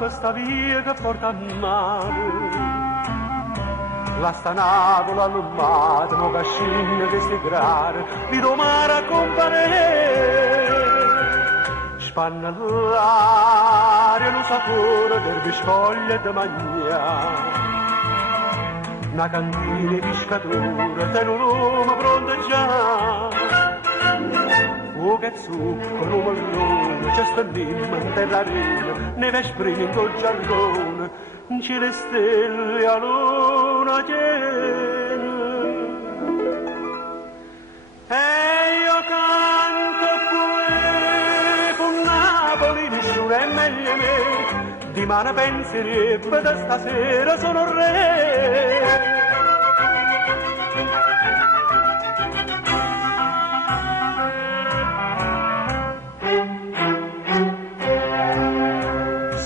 questa via che porta a mare. La stanavola all'ummata, mo cascina che si grare, di domare a compare. Spanna l'aria, lo sapore del biscoglio e di mangiare. Una cantina di pescatura, se non l'uomo pronto già. Fuoco e zucchero, un mellone, c'è standimmo in terrarina, ne vesprimi in col giardone, c'è le stelle a luna piena. E io canto qui, con Napoli nessuno è meglio me, di mano penserebbe da stasera sono re.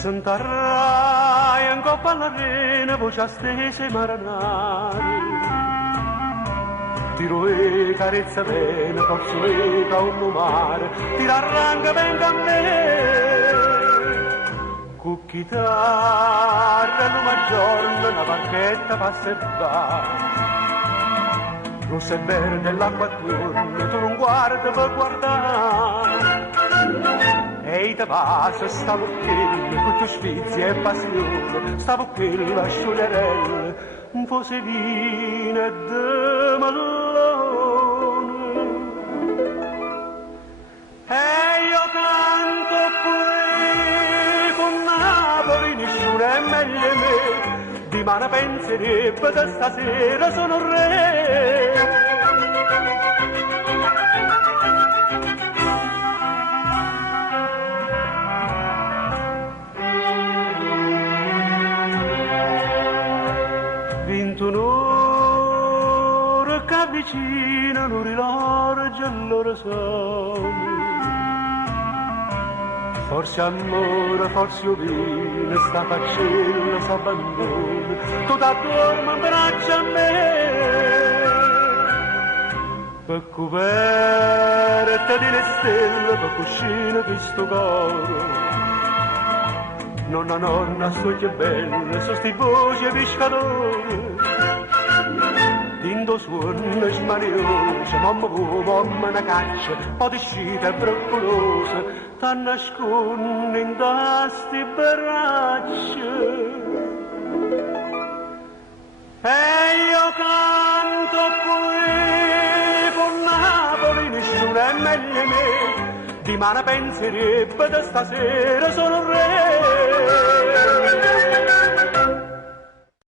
S'interrai in coppa all'arena, voce stese maranari. Tiro e carezza bene, forzo e un mare, tira arranca venga a me. Con chitarra, numa giorno, una barchetta passa e va. Rossa e verde l'acqua attorno, tu non guardi per guardare. Ehi te passa, stavo qui, con tu sfizi e passione, stavo qui la sciogliarella, un po' sedina de mellone. E io canto qui, con Napoli nessuno è meglio me, di mano penserebbe da stasera sono re. Un'ora che avvicinano rilarge loro sono. Forse amore, forse ovino, sta faccenda s'abbandona, tu t'addorma in braccio a me. Per coperte di le stelle, per cuscine di sto cuore. Nonna, so che belle, so sti voci e pescatori. Dindo suono smanioso, mamma una caccia, poi di scita broccolosa, ti nasconde in sti braccia. E io canto qui, con Napoli nessuno è meglio me, di mano penserebbe da stasera sono re.